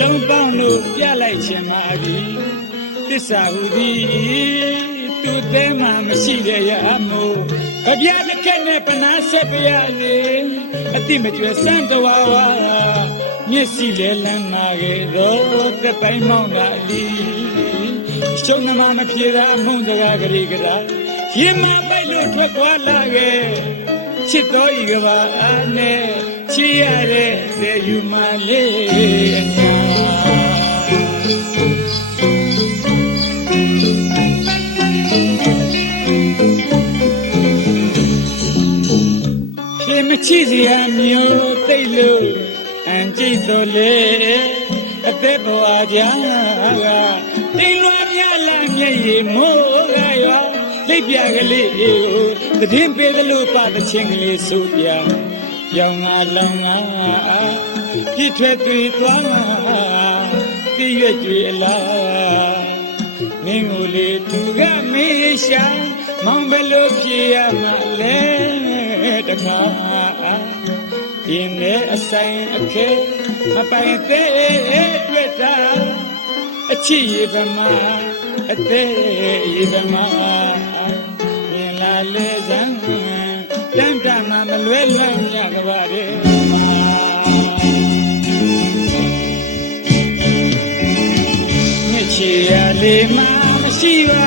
လုံးပေါင်းလို့ပြလိုက်ခြင်းပါပြီသစ္စာဟူသည်သူသေးမှမရှိတဲ့ရမို့အပြားတစ်ခက်နဲ့ပနာဆက်ပြရလေအတိမကျွဲစံတော်ဝါမျက်စိလဲလမ်းမာခဲ့တော့တပိုင်းမောင်းတာလီရှုံးနမမပြေတာအမုန်းစကားကလေးကရာရင်မပိုက်လို့ထွက်သွားလာခဲ့ချစ်တော်ဤကဘာအားနဲ့ ချီရတဲ့တဲ့ယူမလေးအညာပြေမချစ်စရာမျိုးသိတ်လို့အန်ကြည့်တော်လေအသက်ဘဝကြာကတိမ်လွှာမြလာမျက်ရည်မိုးကရွာလိပ်ပြကလေးကိုတည်င်းပေးသလိုပါတဲ့ချင်းကလေးဆိုပြ ရောင်ငါလောင်ငါပြည့်ထွက်တွေ့သွားတည်ရွက်ကြွေအလားမင်းကိုလေသူကမေးရှာမောင်ဘယ်လိုဖြစ်ရမှာလဲတခါဒီနေ့အဆိုင်အခဲမပိုင်သေးတွေ့တာအချစ်ရဗမာအသေးရဗမာမြင်လာလေစံ တန်တမမလွဲလောင်ရကြပါရဲ့မြစ်ချီရလေးမမရှိပါ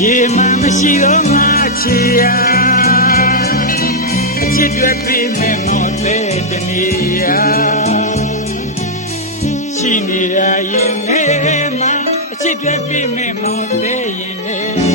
ရေမမရှိတော့ငါချီရအချစ်တွေပြီးမဲ့မောတဲ့တနေရရှိနေတာရင်နဲ့မှာအချစ်တွေပြီးမဲ့မောတဲ့ရင်နဲ့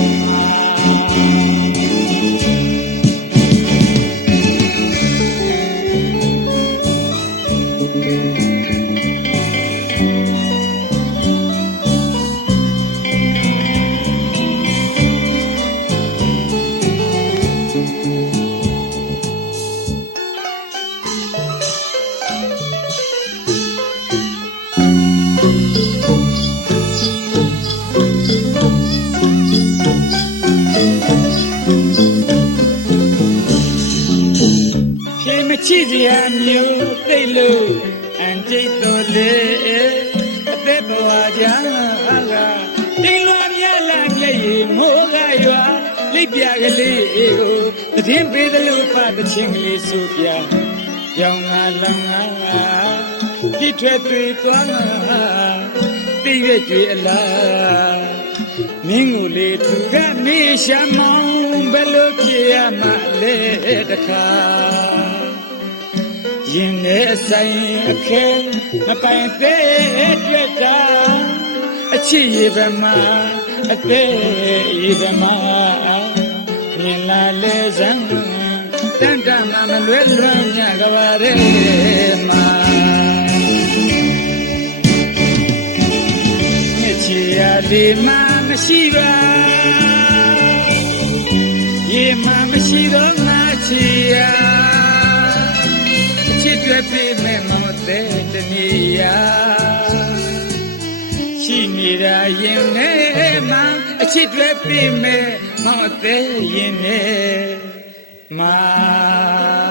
မချစ်စရာမျိုးသိတ်လို့အန်ကျိတ်တော်လေအသက်ဘဝကြာကတိမ်လွာမြလာမျက်ရည်မိုးကရွာလိပ်ပြကလေးကိုတည်င်းပေးသလိုဖတ်တဲ့ချင်းကလေးဆိုပြရောင်ငါလောင်ငါပြည့်ထွက်တွေ့သွားတည်ရွက်ကြွေအလားမင်းကိုလေသူကနေရှာမောင်းဘယ်လိုဖြစ်ရမှာလဲတခါ ရင်နဲ့ဆိုင်အခဲမပိုင်သေးတွေ့တာအချစ်ရေပမာအသေးရေပမာမြင်လာလေစံတန်တမမလွဲလွန်ညကပါရဲမာမြစ်ချီရလေးမမရှိပါရေမမရှိတော့ငါချီရ ချစ်တွေပြည့်မဲ့မောတဲ့တနေရာရှိနေတာရင်နဲ့မှအချစ်တွေပြည့်မဲ့မောတဲ့ရင်နဲ့မှာမိုး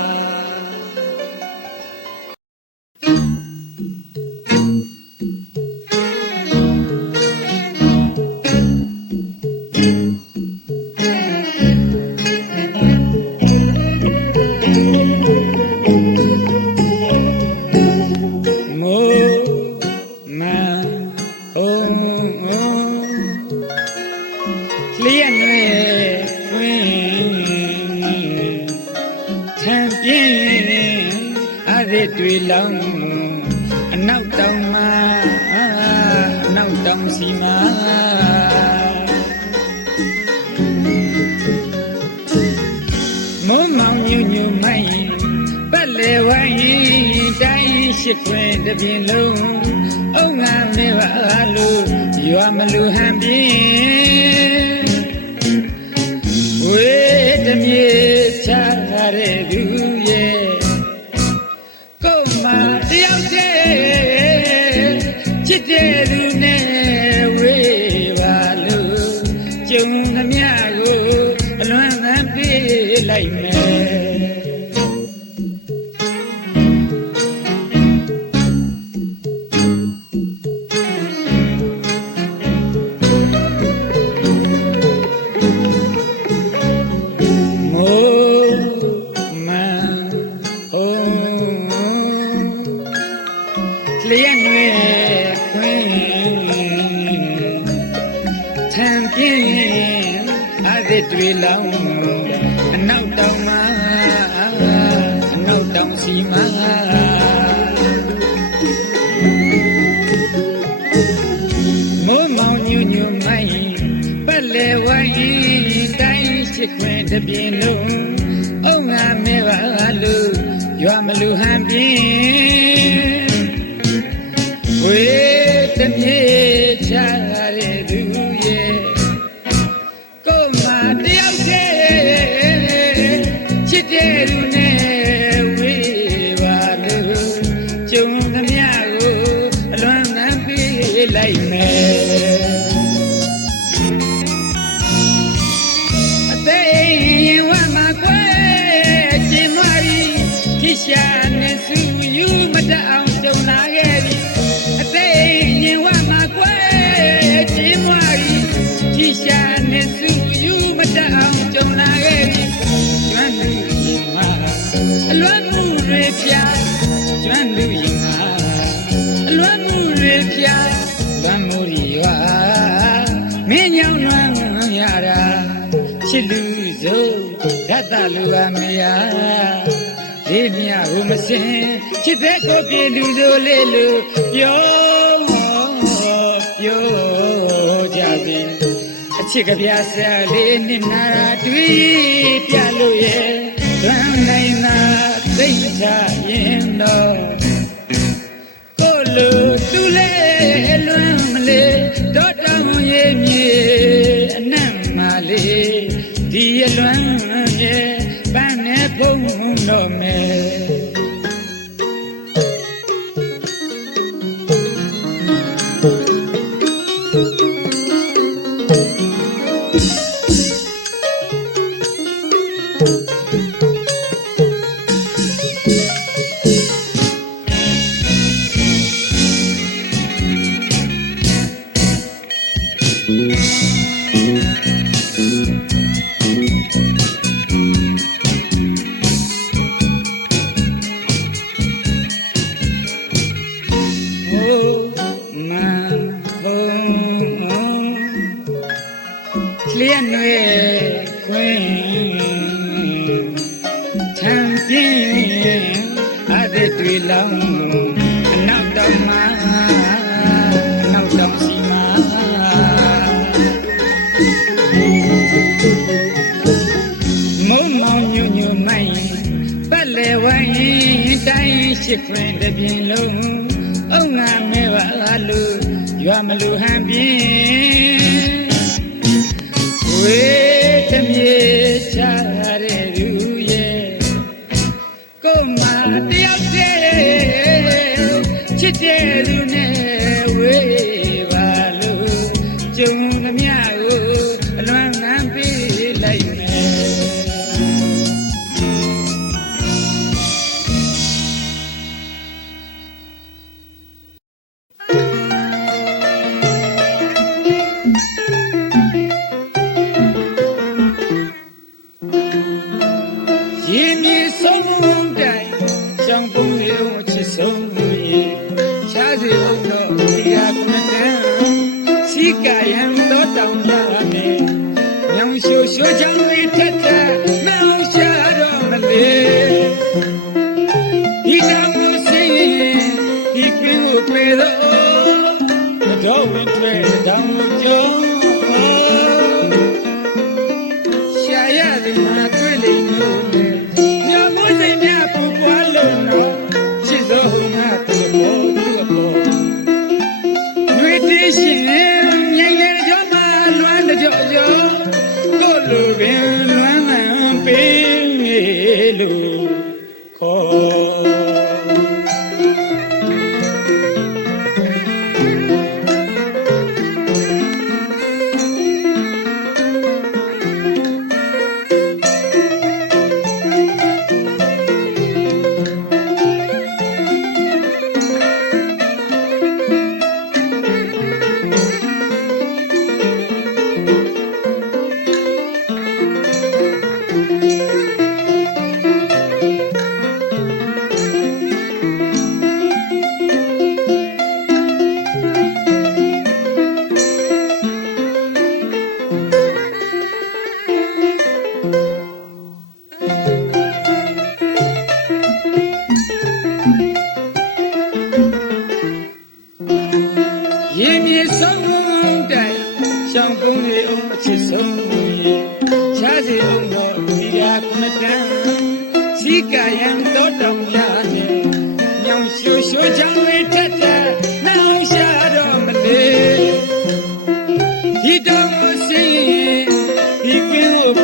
တိုင်းရှိခွင်တစ်ပြင်းလုံးအုံငါမေပါလို့ရွာမလူဟန်ပြင်းဝေးတမြေချရတဲ့သူရဲ့ကိုယ်မှာတယောက်တည်းချစ်တဲ့သူ ခံပြင်းအသစ်တွေလောင်းအနောက်တောင်မှာအနောက်တောင်စီမှာမိုးမောင်ညွညွမိုင်းပတ်လေဝိုင်းတိုင်းရှိခွင်တပြင်းလုံးအုံငါမဲပါလို့ရွာမလူဟန်ပြင်းဝေးတပြင်း လူအမယာဒီမြဟိုမစင်ချစ်တဲ့ကိုပြေလူဆိုလေးလူပြောပြောကြပြီအချစ်ကပြားဆရာလေးနှစ်နာရာတွေ့ပြလို့ရဲ့လမ်းနိုင်သာသိချရင်တော့ကိုလူသူလေးလွမ်းမလေးတော့တောင်းရဲ့မြေအနံ့မလေးဒီလွမ်း စ်ခွင်တစ်ပြင်လုံးအုံငါမဲပါလို့ရွာမလူဟန်ပြင်း Sikayam Dotam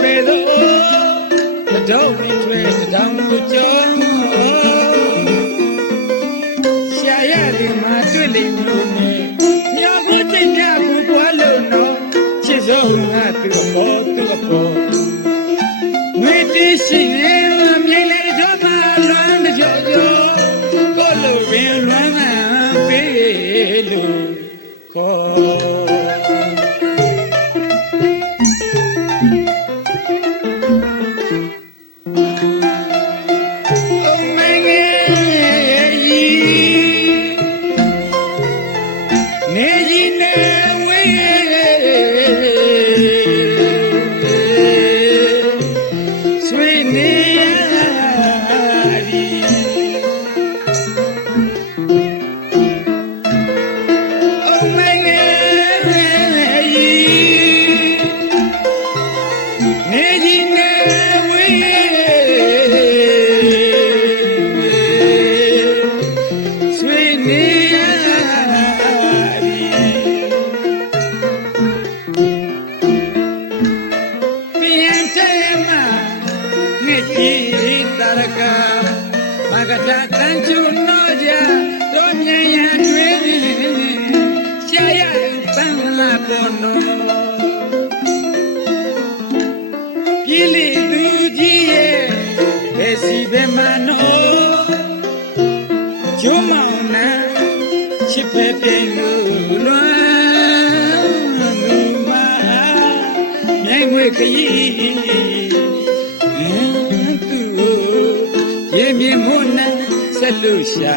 ပယ်လို့အတော့ရင်းတွဲတောင်တို့ကြော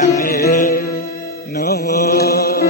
me no more.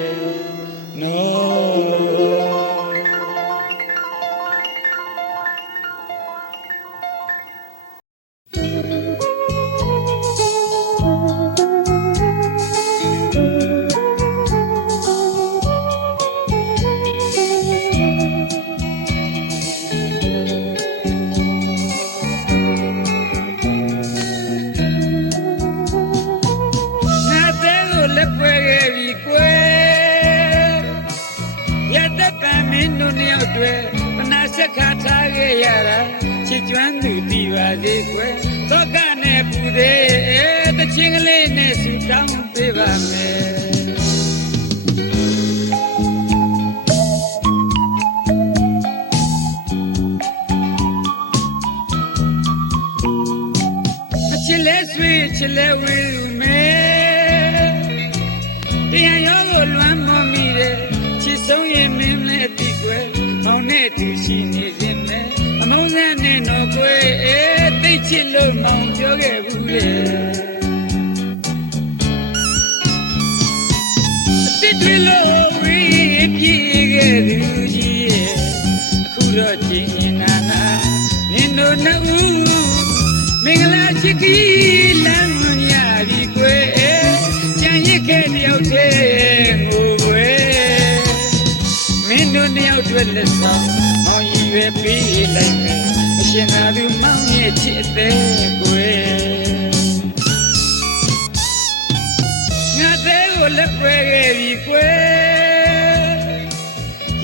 မ်းသူပြီးပါသေးကွယ်သောကနဲ့ပူသေးတချင်းကလေးနဲ့ဆူတောင်းပေးပါမယ်ဆွေချလဲဝေမဲတရားရောကိုလွမ်းမမိတဲ့ချစ်ဆုံးရင်မင်းနဲ့အတိကွယ်အောင်နဲ့တူ စ်လို့မောင်ပြောခဲ့ဘူးလေအစ်တွေလို့ဝေးပြေးခဲ့သူကြီးရဲ့အခုတော့ကျင်ရင်နာနာနင်တို့နှစ်ဦးမင်္ဂလာချစ်ကီလမ်းမမြပြီကွယ်ကြံရစ်ခဲ့တယောက်တည်းငိုွယ်မင်းတို့နှစ်ယောက်တွေ့လက်ဆောင်မောင်ကြီးပဲပေးလိုက်မယ်အ ရှင်သာသူမောင်ရဲ့ချစ်အသေးကွယ်ငါသေးကိုလက်ပွဲခဲ့ပြီကွယ်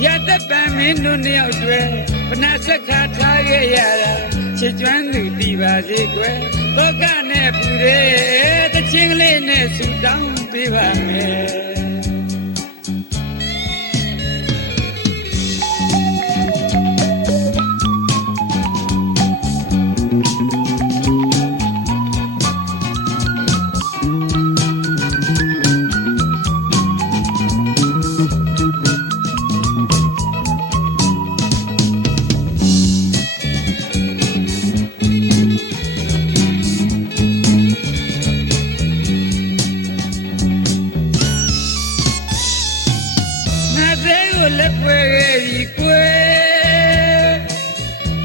ရတတ်ပံမင်းတို့နှစ်ယောက်တွေ့ဘနာဆက်ခါထားခဲ့ရတာချစ်ကျွမ်းသူတည်ပါစေကွယ်ဘောကနဲ့ပူတဲ့တချင်းကလေးနဲ့ဆူတောင်းပေးပါမယ် လက်ပွဲခဲ့ပြီကွယ်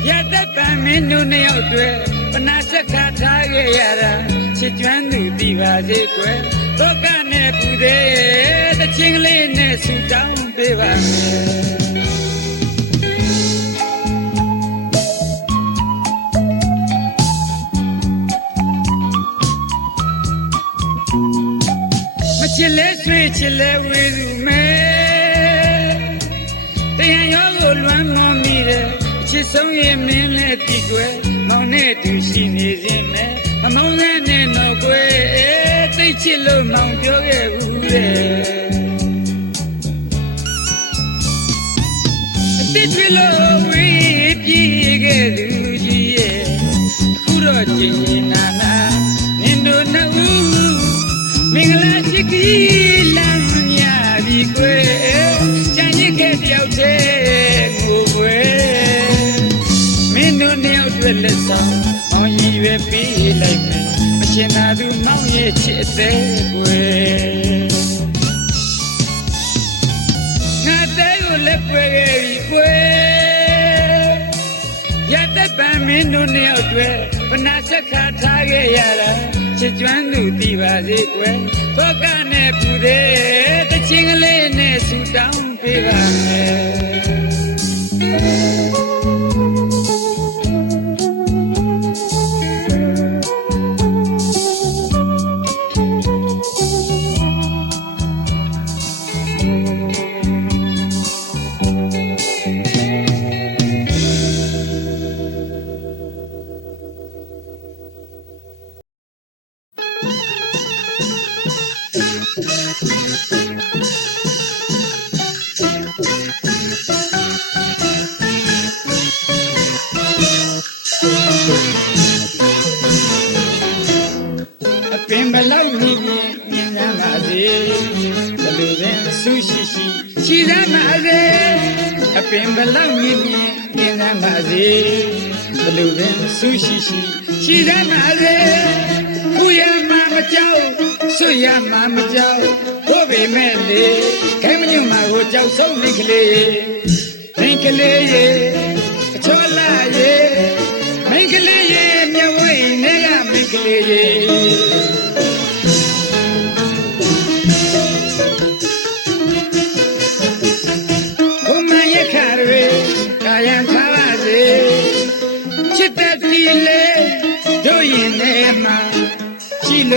ရတတ်ပံမင်းတို့နှစ်ယောက်တွေ့ဘနာဆက်ခါထားခဲ့ရတာချစ်ကျွမ်းသူတည်ပါစေကွယ်တော့ကနဲ့ပူတဲ့တချင်းကလေးနဲ့ဆူတောင်းပေးပါမယ်မချစ်လဲဆွေးချစ်လဲဝေသူမဲ ဆုံးရဲ့မင်းနဲ့တည်ကွယ်မောင်နဲ့တူရှိနေခြင်းမဲမမောင်းနဲ့နဲ့တော့ကွယ်တိတ်ချစ်လို့မောင်ပြောခဲ့ဘူးလေအစ်တွေလို့ဝေးပြေးခဲ့သူကြီးရဲ့အခုတော့ကျင်ရင်နာနာနင်တို့နှစ်ဦးမင်္ဂလာချစ်ကီလမ်းမမြပြီကွယ် တွေ့လက်ဆောင်မောင်ကြီးပဲပေးလိုက်မယ်မရှင်သာသူမောင်ရဲ့ချစ်အသေးကွယ်ငါတဲ့ကိုလက်ပွဲခဲ့ပြီကွယ်ရတတ်ပံမင်းတို့နှစ်ယောက်တွေ့ဘနာဆက်ခါထားခဲ့ရတာချစ်ကျွမ်းသူတည်ပါစေကွယ်ဘောကနဲ့ပူတဲ့တချင်းကလေးနဲ့ဆူတောင်းပေးပါမယ် ဆူရှိရှိရှိရမှာစေခုရမှာမကြောက်ဆွရမှာမကြောက်တို့ပေမဲ့လေခဲမညွတ်မှာကိုကြောက်ဆုံးမိကလေး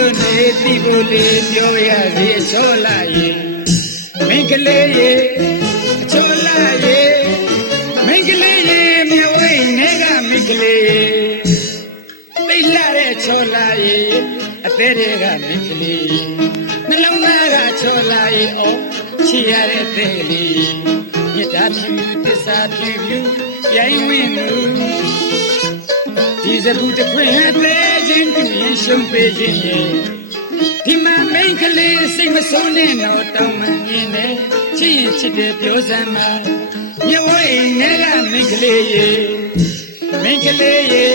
လို့နေပြီကိုလေးပြောရစေချောလာရင်မင်္ဂလေးရေအချောလာရေမင်္ဂလေးရေမြဝိနေကမင်္ဂလေးရေသိလာတဲ့ချောလာရေအသေးတွေကမင်္ဂလေးရေနှလုံးသားကချောလာရေအော်ချီရတဲ့အသေးကလေးမြတ်တာဖြူတစ္ဆာဖြူဖြူရိုင်းဝင်မှုဒီ စပုတခွင့်အသေးချင်းပြင်းရှုံးပေးခြင်းရေဒီမှာမင်းကလေးစိတ်မဆုံးနဲ့တော့တောင်းမမြင်နဲ့ချစ်ရင်ချစ်တယ်ပြောစမ်းမှာမြဝိနေကမင်းကလေးရေမမင်းကလေးရေ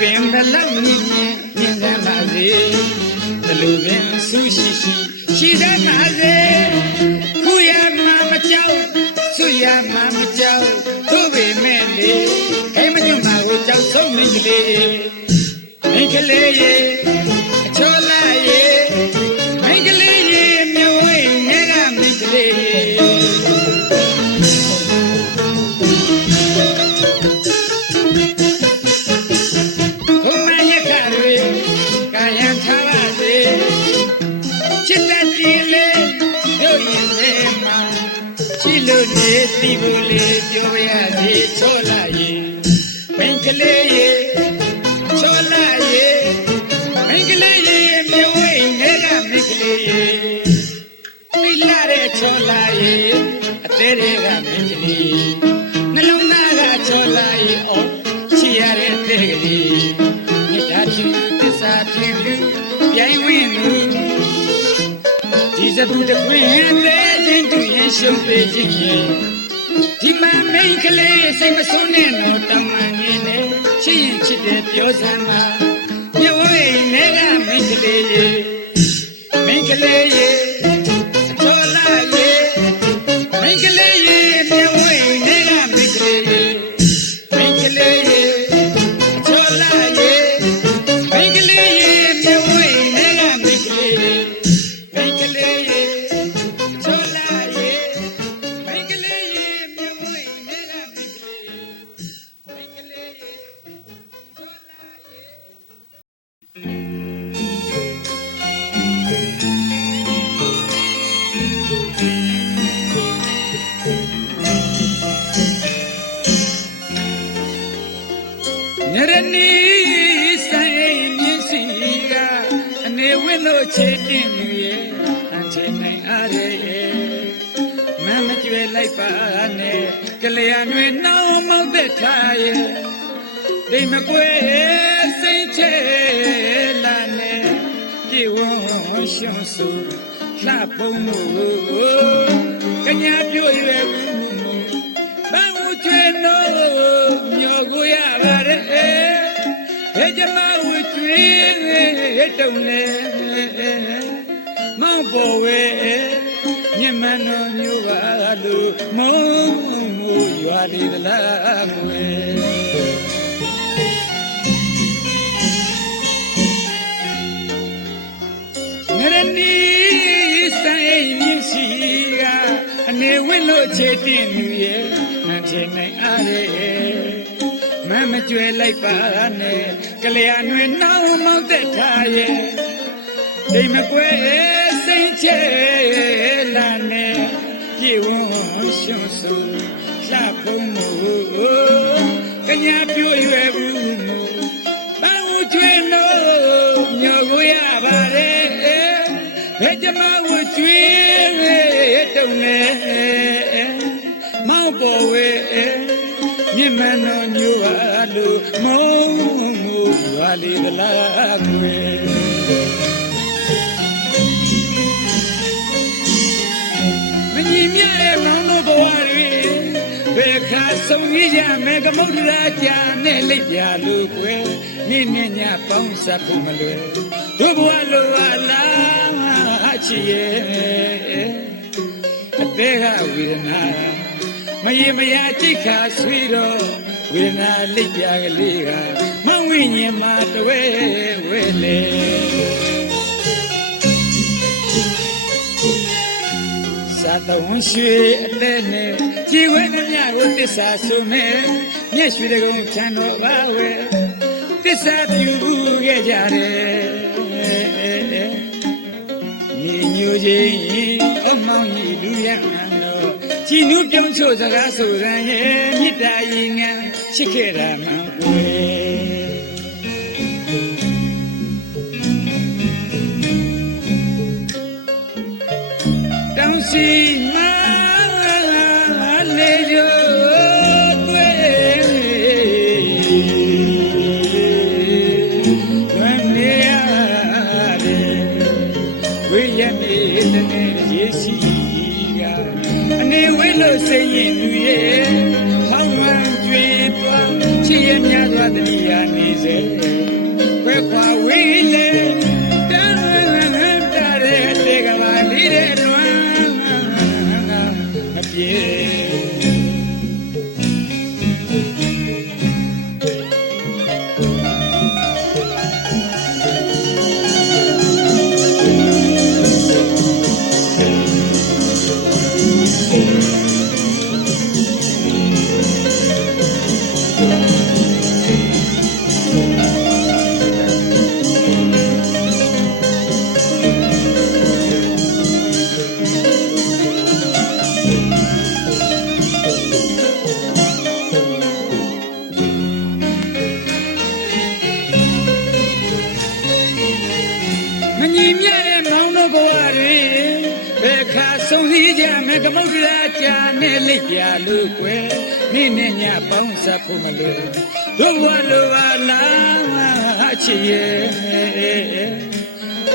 ပင်ဘလောက်မြင့်မြင့်မြင်သမ်းပါစေဘလူပင်ဆုရှိရှိရှိသမ်းပါစေခုရမှာမကြောက်ဆွရမှာမကြောက်သို့ပေမဲ့လေအိမ်မညွတ်မှာကိုကြောက်ဆုံးနေကလေးမင်းကလေးရေ မင်းကလေးနှလုံးသားကချောလာရေအော်ချီရတဲ့တဲ့ကလေးမြတ်တာချင်းသစ္စာချင်းလူပြိုင်ဝင်လူဒီစပုတခွင့်တဲ့ချင်းတူရင်ရှုံးပေးခြင်းရင်ဒီမှာမိန်ကလေးစိတ်မဆုံးနဲ့တော့တမန်နေနဲ့ချစ်ရင်ချစ်တယ်ပြောစမ်းပါမြဝေးနေကမိန်ကလေးရေမင်းကလေးရေ လို့ချေတင်လူရဲ့အချေနိုင်အားရဲ့မမကျွဲလိုက်ပါနဲ့ကလျာတွေနောင်မောက်တဲ့ထားရဲ့ဒိမ်မကွဲစိတ်ချဲလာနဲ့ပြေဝန်းရှုံးဆူလှပုံမှုကညာပြွရွယ်မှုဘန်းဦးကျွေးလို့ညောကိုရပါတယ်ဘယ်ကြမှာဝကျွေး တုံနေမောင်ပေါ်ဝဲညမန်တော်မျိုးပါလို့မုံမှုရွာလေးသလားကွယ်ငရနီဆိုင်မြင့်ရှိကအနေဝင့်လို့ချေတင်လူရဲ့နှချင်နိုင်အားရဲ့မမကျွဲလိုက်ပါနဲ့ ကလျာနွေနောင်မောက်တဲ့ထားရဲ့ဒိမ်မကွဲစိတ်ချဲလာနဲ့ပြေဝန်းရှွန်ဆူလှပုံးမှုကညာပြွရွယ်ဘူးပန်းဦးကျွေးလို့ညောကိုရပါတယ်ဘယ်ကြမှာဝကျွေးတုံနေမောင်ပေါ်ဝဲမြင့်မန်တော်ညိုပါလို့မုံမှုရွာ လေးကလားကွယ်မညီမြရဲ့မောင်တို့ဘဝတွေဘယ်ခါဆုံးရကြမယ်ကမုဒ္ဒရာကြာနဲ့လိပ်ပြလို့ကွယ်နေ့နဲ့ညပေါင်းစပ်ဖို့မလွယ်တို့ဘဝလိုအလားချစ်ရဲ့အသေးကဝေဒနာမရေမရကြိတ်ခါဆွေတော့ ဝေဒနာလိပ်ပြကလေးကမဝိညာဉ်မှာတဝဲဝဲလေသာတဝန်ရွှေအသက်နဲ့ကြည်ဝဲနှမြကိုတစ္ဆာဆိုမဲ့မျက်ရွှေတကုံချမ်းတော်ပါဝဲတစ္ဆာပြုခဲ့ကြတယ်ညီညွတ်ခြင်းအမောင်းကြီးလူရဟန်တော်ကြည်နူးပြောင်းချို့စကားဆိုရန်ရဲ့မြစ်တာရင်ငံ ချစ်ခဲ့တာမှန်ကွယ်တောင်းစီမလေယောတွေ့ဝမ်းနေရတယ်ဝိရမေတနေရေစီကအနေဝိလို့စိတ်ရင်လူရဲ့ နေ့နဲ့ညပေါင်းစားဖို့မလို့တို့ဘဝလိုပါလားချစ်ရဲ့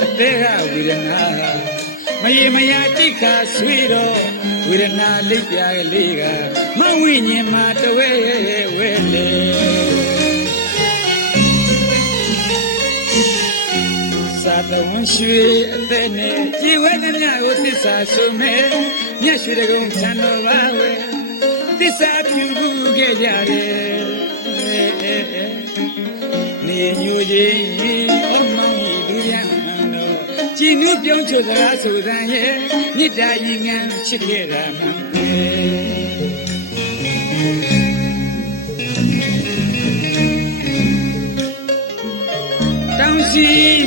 အသေးကဝိရဏမရေမရတိခါဆွေတော့ဝိရဏလိပ်ပြကလေးကမဝိညာဉ်မှာတဝဲဝဲလေသာတဝန်ရွှေအသက်နဲ့ကြည်ဝဲသမျှကိုသစ္စာဆိုမဲ့မျက်ရွှေတကုံချမ်းတော်ပါဝဲသ စ္စာပြုခဲ့ကြတယ်နေညိုခြင်းအမောင်ဤလူရမှန်တော်ကြည်နူးပြောင်းချိုစကားဆိုသံရဲ့မေတ္တာရင်ငံချစ်ခဲ့တာမှန်ပဲတောင်းစီ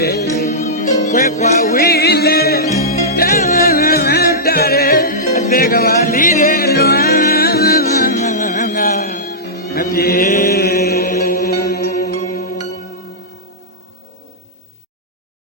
ရိ